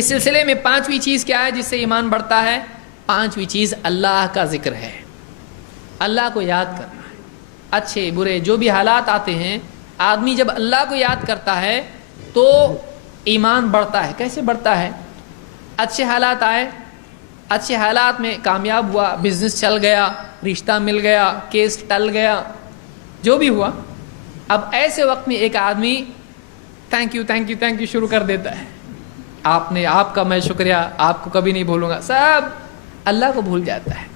اس سلسلے میں پانچویں چیز کیا ہے جس سے ایمان بڑھتا ہے؟ پانچویں چیز اللہ کا ذکر ہے، اللہ کو یاد کرنا ہے۔ اچھے برے جو بھی حالات آتے ہیں، آدمی جب اللہ کو یاد کرتا ہے تو ایمان بڑھتا ہے۔ کیسے بڑھتا ہے؟ اچھے حالات آئے، اچھے حالات میں کامیاب ہوا، بزنس چل گیا، رشتہ مل گیا، کیس ٹل گیا، جو بھی ہوا، اب ایسے وقت میں ایک آدمی تھینک یو شروع کر دیتا ہے، آپ کا میں شکریہ، آپ کو کبھی نہیں بھولوں گا، سب اللہ کو بھول جاتا ہے۔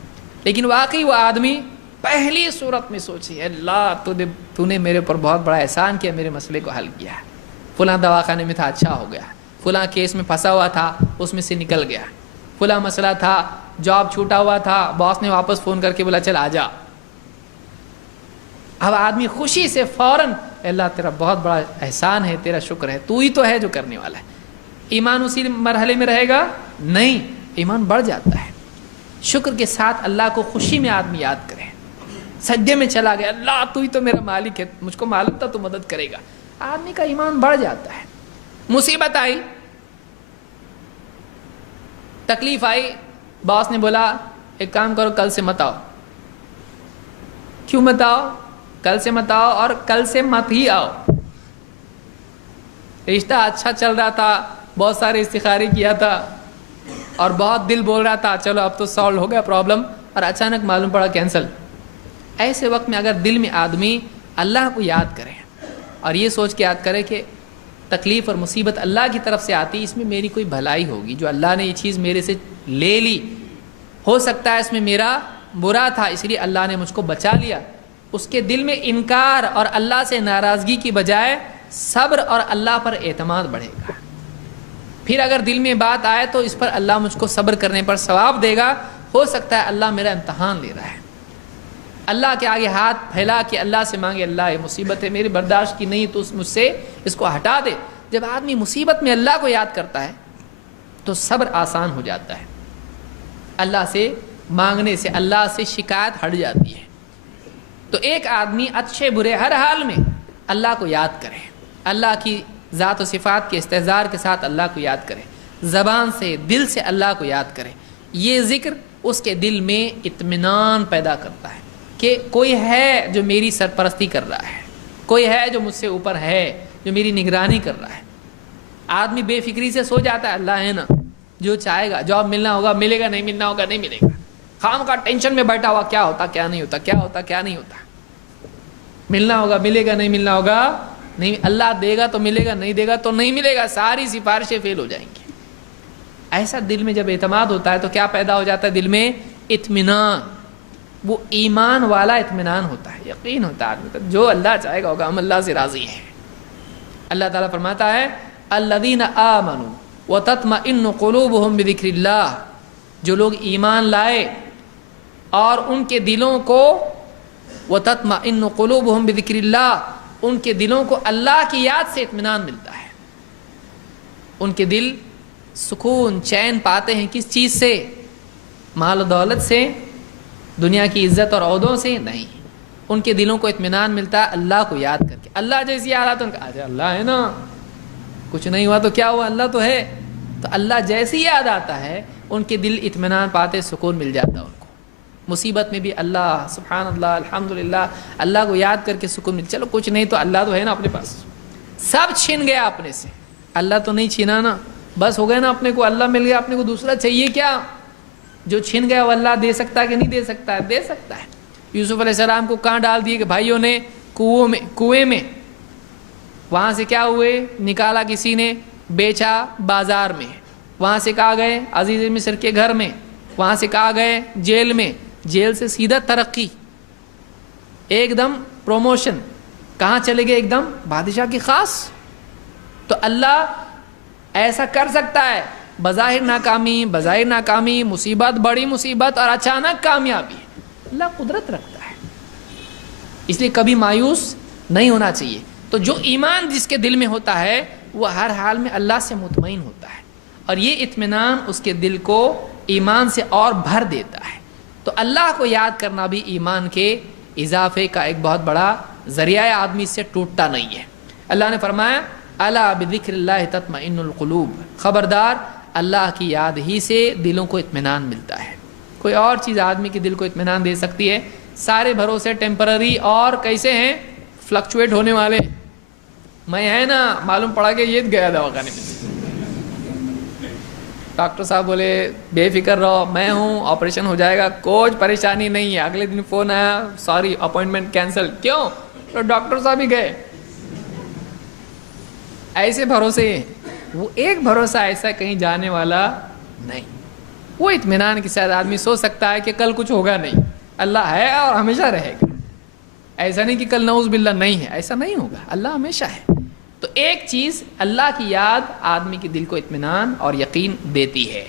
لیکن واقعی وہ آدمی پہلی صورت میں سوچے اللہ تو نے میرے اوپر بہت بڑا احسان کیا، میرے مسئلے کو حل کیا، فلاں دواخانے میں تھا اچھا ہو گیا، فلاں کیس میں پھنسا ہوا تھا اس میں سے نکل گیا، فلاں مسئلہ تھا جاب چھوٹا ہوا تھا باس نے واپس فون کر کے بولا چل آ جا۔ اب آدمی خوشی سے فوراً اللہ تیرا بہت بڑا احسان ہے، تیرا شکر ہے، تو ہی تو ہے جو کرنے والا ہے۔ ایمان اسی مرحلے میں رہے گا؟ نہیں، ایمان بڑھ جاتا ہے۔ شکر کے ساتھ اللہ کو خوشی میں آدمی یاد کرے، سجدے میں چلا گیا، اللہ تو ہی تو میرا مالک ہے، مجھ کو معلوم تھا تو مدد کرے گا، آدمی کا ایمان بڑھ جاتا ہے۔ مصیبت آئی، تکلیف آئی، باس نے بولا ایک کام کرو کل سے مت آؤ۔ کیوں مت آؤ؟ کل سے مت آؤ اور کل سے مت ہی آؤ۔ رشتہ اچھا چل رہا تھا، بہت سارے استخارے کیا تھا اور بہت دل بول رہا تھا چلو اب تو سالو ہو گیا پرابلم، اور اچانک معلوم پڑا کینسل۔ ایسے وقت میں اگر دل میں آدمی اللہ کو یاد کرے اور یہ سوچ کے یاد کرے کہ تکلیف اور مصیبت اللہ کی طرف سے آتی، اس میں میری کوئی بھلائی ہوگی، جو اللہ نے یہ چیز میرے سے لے لی، ہو سکتا ہے اس میں میرا برا تھا اس لیے اللہ نے مجھ کو بچا لیا، اس کے دل میں انکار اور اللہ سے ناراضگی کی بجائے صبر اور اللہ پر اعتماد بڑھے گا۔ پھر اگر دل میں بات آئے تو اس پر اللہ مجھ کو صبر کرنے پر ثواب دے گا، ہو سکتا ہے اللہ میرا امتحان لے رہا ہے۔ اللہ کے آگے ہاتھ پھیلا کے اللہ سے مانگے اللہ یہ مصیبت ہے میری برداشت کی نہیں تو مجھ سے اس کو ہٹا دے۔ جب آدمی مصیبت میں اللہ کو یاد کرتا ہے تو صبر آسان ہو جاتا ہے، اللہ سے مانگنے سے اللہ سے شکایت ہٹ جاتی ہے۔ تو ایک آدمی اچھے برے ہر حال میں اللہ کو یاد کرے، اللہ کی ذات و صفات کے استحضار کے ساتھ اللہ کو یاد کرے، زبان سے دل سے اللہ کو یاد کرے، یہ ذکر اس کے دل میں اطمینان پیدا کرتا ہے کہ کوئی ہے جو میری سرپرستی کر رہا ہے، کوئی ہے جو مجھ سے اوپر ہے، جو میری نگرانی کر رہا ہے۔ آدمی بے فکری سے سو جاتا ہے اللہ ہے نا، جو چاہے گا، جاب ملنا ہوگا ملے گا، نہیں ملنا ہوگا نہیں ملے گا، خام کا ٹینشن میں بیٹھا ہوا کیا ہوتا کیا نہیں ہوتا، کیا ہوتا کیا نہیں ہوتا، ملنا ہوگا ملے گا نہیں ملنا ہوگا نہیں، اللہ دے گا تو ملے گا نہیں دے گا تو نہیں ملے گا، ساری سفارشیں فیل ہو جائیں گی۔ ایسا دل میں جب اعتماد ہوتا ہے تو کیا پیدا ہو جاتا ہے دل میں؟ اطمینان، وہ ایمان والا اطمینان ہوتا ہے، یقین ہوتا ہے آدمی کا جو اللہ چاہے گا ہوگا، ہم اللہ سے راضی ہیں۔ اللہ تعالیٰ فرماتا ہے الذین آمنوا وتطمئن قلوبہم بذکر اللہ، جو لوگ ایمان لائے اور ان کے دلوں کو وتطمئن قلوبہم بذکر اللہ، ان کے دلوں کو اللہ کی یاد سے اطمینان ملتا ہے، ان کے دل سکون چین پاتے ہیں کس چیز سے؟ مال و دولت سے، دنیا کی عزت اور عہدوں سے نہیں، ان کے دلوں کو اطمینان ملتا ہے اللہ کو یاد کر کے۔ اللہ جیسی حالات ان کا اللہ ہے نا، کچھ نہیں ہوا تو کیا ہوا، اللہ تو ہے، تو اللہ جیسی یاد آتا ہے ان کے دل اطمینان پاتے، سکون مل جاتا ہے ان کو۔ مصیبت میں بھی اللہ سبحان اللہ الحمدللہ اللہ کو یاد کر کے سکون مل، چلو کچھ نہیں تو اللہ تو ہے نا اپنے پاس، سب چھن گیا اپنے سے، اللہ تو نہیں چھینا نا، بس ہو گیا نا اپنے کو، اللہ مل گیا، اپنے کو دوسرا چاہیے کیا؟ جو چھن گیا وہ اللہ دے سکتا ہے کہ نہیں دے سکتا ہے؟ دے سکتا ہے۔ یوسف علیہ السلام کو کہاں ڈال دیے کہ بھائیوں نے کنویں میں، وہاں سے کیا ہوئے؟ نکالا کسی نے، بیچا بازار میں، وہاں سے کہا گئے عزیز مصر کے گھر میں، وہاں سے کہا گئے جیل میں، جیل سے سیدھا ترقی، ایک دم پروموشن، کہاں چلے گئے؟ ایک دم بادشاہ کی خاص۔ تو اللہ ایسا کر سکتا ہے، بظاہر ناکامی، مصیبت بڑی مصیبت اور اچانک کامیابی، اللہ قدرت رکھتا ہے، اس لیے کبھی مایوس نہیں ہونا چاہیے۔ تو جو ایمان جس کے دل میں ہوتا ہے وہ ہر حال میں اللہ سے مطمئن ہوتا ہے، اور یہ اطمینان اس کے دل کو ایمان سے اور بھر دیتا ہے۔ تو اللہ کو یاد کرنا بھی ایمان کے اضافے کا ایک بہت بڑا ذریعہ ہے، آدمی اس سے ٹوٹتا نہیں ہے۔ اللہ نے فرمایا الا بذکر اللہ تطمئن القلوب، خبردار اللہ کی یاد ہی سے دلوں کو اطمینان ملتا ہے. کوئی اور چیز آدمی کے دل کو اطمینان دے سکتی ہے؟ سارے بھروسے ٹیمپرری اور کیسے ہیں؟ فلکچویٹ ہونے والے. میں ہے نا معلوم پڑا کہ یہ گیا دواخانے میں، ڈاکٹر صاحب بولے بے فکر رہو، میں ہوں، آپریشن ہو جائے گا، کوئی پریشانی نہیں ہے. اگلے دن فون آیا، سوری اپوائنٹمنٹ کینسل. کیوں؟ تو ڈاکٹر صاحب ہی گئے. ایسے بھروسے، وہ ایک بھروسہ ایسا کہیں جانے والا نہیں. وہ اطمینان کے ساتھ آدمی سو سکتا ہے کہ کل کچھ ہوگا نہیں، اللہ ہے اور ہمیشہ رہے گا. ایسا نہیں کہ کل نعوذ باللہ نہیں ہے، ایسا نہیں ہوگا، اللہ ہمیشہ ہے. تو ایک چیز اللہ کی یاد آدمی کے دل کو اطمینان اور یقین دیتی ہے.